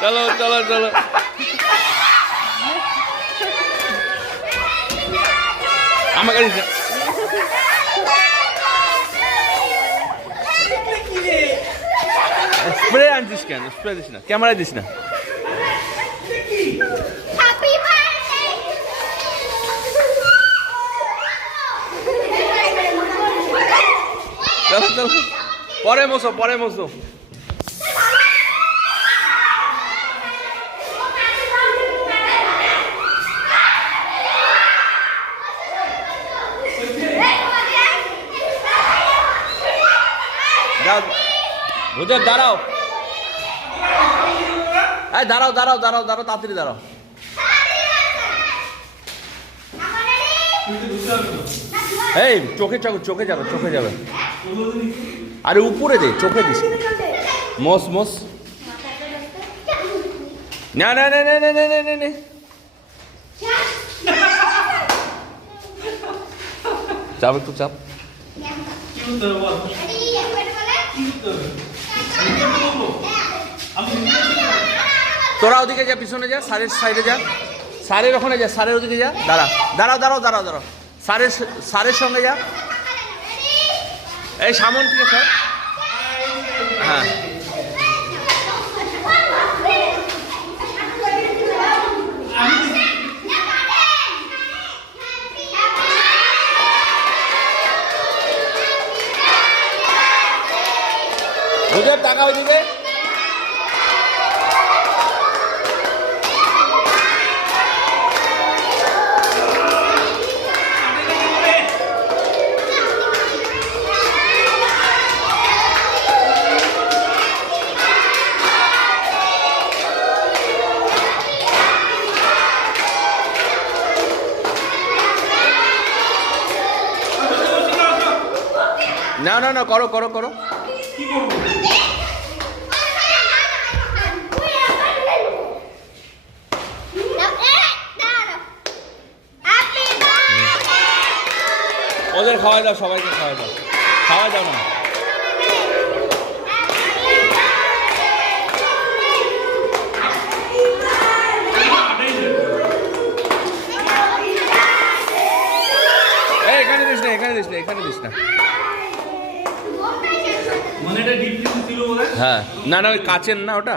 চলো চলো চলো আমাকে স্প্রে আনছিস কেন? স্প্রে দিস না, ক্যামেরায় দিস না। চলো চলো পরে মোসো, পরে মোসো। বুঝে দাঁড়াও, দাঁড়াও দাঁড়াও দাঁড়াও দাঁড়াও, তাড়াতাড়ি দাঁড়াও। এই চোখে চোখে চোখে যাবে, চোখে যাবে। আরে উপরে দে, চোখে দিস। মোস মোস। না না না না না না না না। চাপ একটু চাপ। তোরা ওদিকে যা, পিছনে যা, সারের সাইডে যা, সারের ওখানে যা, সারের ওদিকে যা। দাঁড়া দাঁড়াও দাঁড়াও দাঁড়াও দাঁড়াও, সারের সারের সঙ্গে যা। এই সামন থেকে স্যার। হ্যাঁ বুঝে টাকা ওইদিকে। না না না, করো করো করো। ওদের খাওয়াই দাও, সবাইকে খাওয়াই দাও, খাওয়াই দাও না। এখানে দিস না, এখানে দিস না, এখানে দিস না। হ্যাঁ না না, ওই কাচের না ওটা।